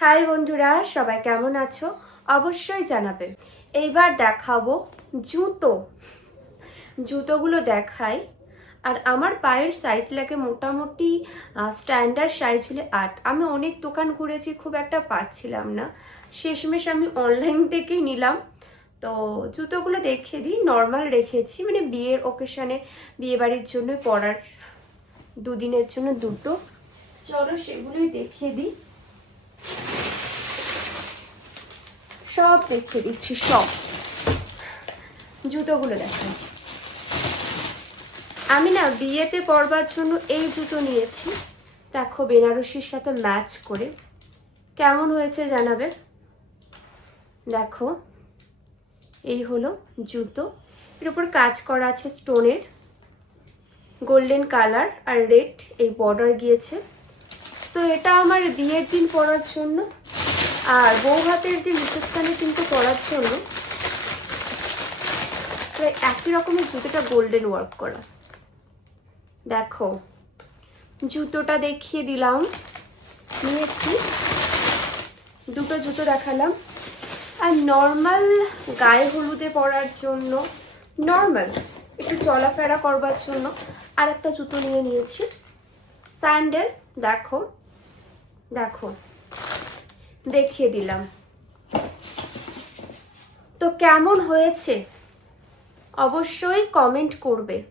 High বন্ধুরা, সবাই কেমন আছো? অবশ্যই জানাবে। এইবার দেখাবো জুতো। জুতোগুলো দেখাই। আর আমার পায়ের সাইজ লাগে মোটামুটি স্ট্যান্ডার্ড সাইজ হলে আট। আমি অনেক দোকান ঘুরেছি, খুব একটা পাচ্ছিলাম না। শেষমেশ আমি অনলাইন থেকেই নিলাম। তো জুতোগুলো দেখে দিই। নর্মাল রেখেছি মানে বিয়ের ওকেশনে বিয়ে বাড়ির জন্য পরার দুদিনের জন্য দুটো। চলো সেগুলোই দেখিয়ে দিই। সব দেখিয়ে দিচ্ছি, সব। জুতোগুলো দেখাই আমি না বিয়েতে পরবার জন্য এই জুতো নিয়েছি। দেখো বেনারসির সাথে ম্যাচ করে। কেমন হয়েছে জানাবে? দেখো, এই হলো জুতো। এর উপর কাজ করা আছে স্টোনের গোল্ডেন কালার আর রেড এই বর্ডার গিয়েছে। তো এটা আমার বিয়ের দিন পরার জন্য। আর বউ হাতের দিন রিসেপশনে কিন্তু পরার জন্য। একই রকমের জুতোটা গোল্ডেন ওয়ার্ক করা। দেখো, জুতোটা দেখিয়ে দিলাম। নিয়েছি। দুটো জুতো দেখালাম। আর নর্মাল গায়ে হলুদে পরার জন্য নর্মাল একটু চলাফেরা করবার জন্য আর একটা জুতো নিয়ে নিয়েছি। স্যান্ডেল দেখো দেখো দেখিয়ে দিলাম। তো কেমন হয়েছে? অবশ্যই কমেন্ট করবে।